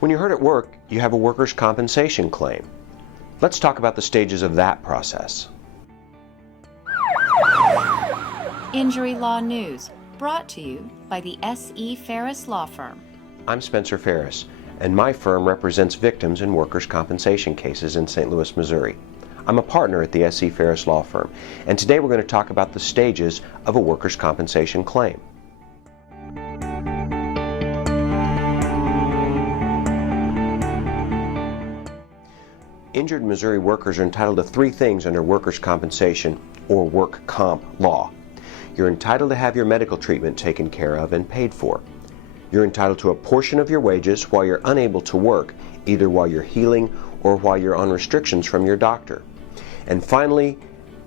When you're hurt at work, you have a workers' compensation claim. Let's talk about the stages of that process. Injury Law News, brought to you by the SE Farris Law Firm. I'm Spencer Farris, and my firm represents victims in workers' compensation cases in St. Louis, Missouri. I'm a partner at the SE Farris Law Firm, and today we're going to talk about the stages of a workers' compensation claim. Injured Missouri workers are entitled to three things under workers' compensation or work comp law. You're entitled to have your medical treatment taken care of and paid for. You're entitled to a portion of your wages while you're unable to work, either while you're healing or while you're on restrictions from your doctor. And finally,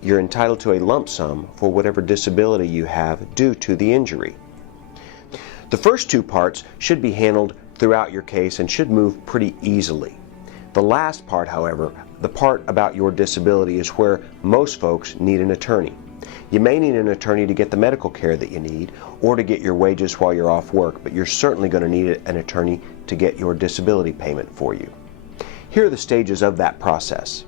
you're entitled to a lump sum for whatever disability you have due to the injury. The first two parts should be handled throughout your case and should move pretty easily. The last part, however, the part about your disability, is where most folks need an attorney. You may need an attorney to get the medical care that you need or to get your wages while you're off work, but you're certainly going to need an attorney to get your disability payment for you. Here are the stages of that process.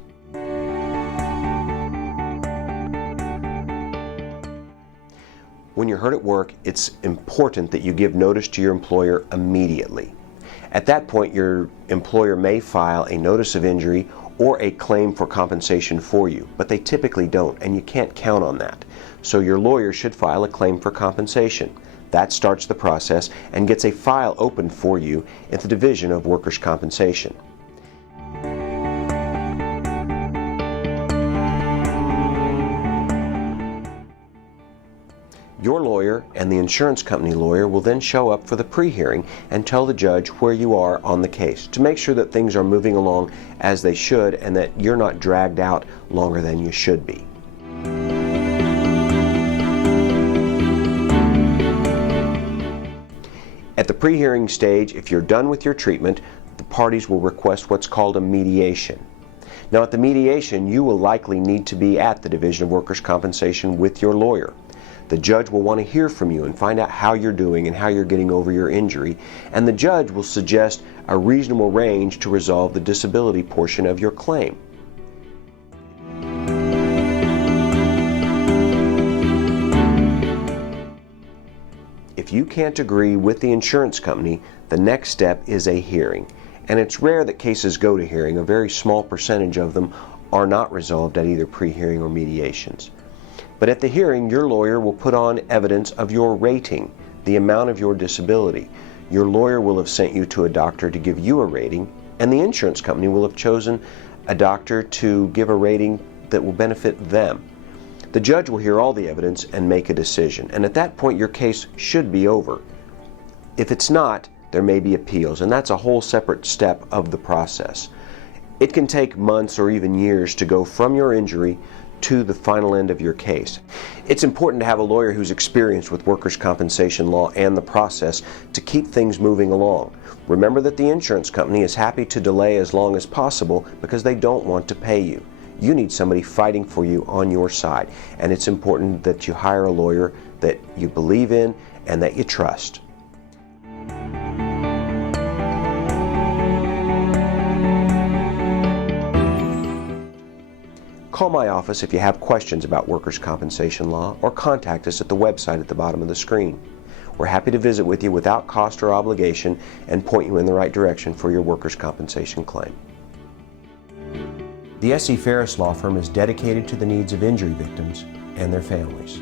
When you're hurt at work, it's important that you give notice to your employer immediately. At that point, your employer may file a notice of injury or a claim for compensation for you, but they typically don't, and you can't count on that. So your lawyer should file a claim for compensation. That starts the process and gets a file opened for you at the Division of Workers' Compensation. Your lawyer and the insurance company lawyer will then show up for the pre-hearing and tell the judge where you are on the case to make sure that things are moving along as they should and that you're not dragged out longer than you should be. At the pre-hearing stage, if you're done with your treatment, the parties will request what's called a mediation. Now, at the mediation, you will likely need to be at the Division of Workers' Compensation with your lawyer. The judge will want to hear from you and find out how you're doing and how you're getting over your injury, and the judge will suggest a reasonable range to resolve the disability portion of your claim. If you can't agree with the insurance company, the next step is a hearing. And it's rare that cases go to hearing. A very small percentage of them are not resolved at either pre-hearing or mediations. But at the hearing, your lawyer will put on evidence of your rating, the amount of your disability. Your lawyer will have sent you to a doctor to give you a rating, and the insurance company will have chosen a doctor to give a rating that will benefit them. The judge will hear all the evidence and make a decision, and at that point your case should be over. If it's not, there may be appeals, and that's a whole separate step of the process. It can take months or even years to go from your injury to the final end of your case. It's important to have a lawyer who's experienced with workers' compensation law and the process to keep things moving along. Remember that the insurance company is happy to delay as long as possible because they don't want to pay you. You need somebody fighting for you on your side, and it's important that you hire a lawyer that you believe in and that you trust. Call my office if you have questions about workers' compensation law, or contact us at the website at the bottom of the screen. We're happy to visit with you without cost or obligation and point you in the right direction for your workers' compensation claim. The SE Farris Law Firm is dedicated to the needs of injury victims and their families.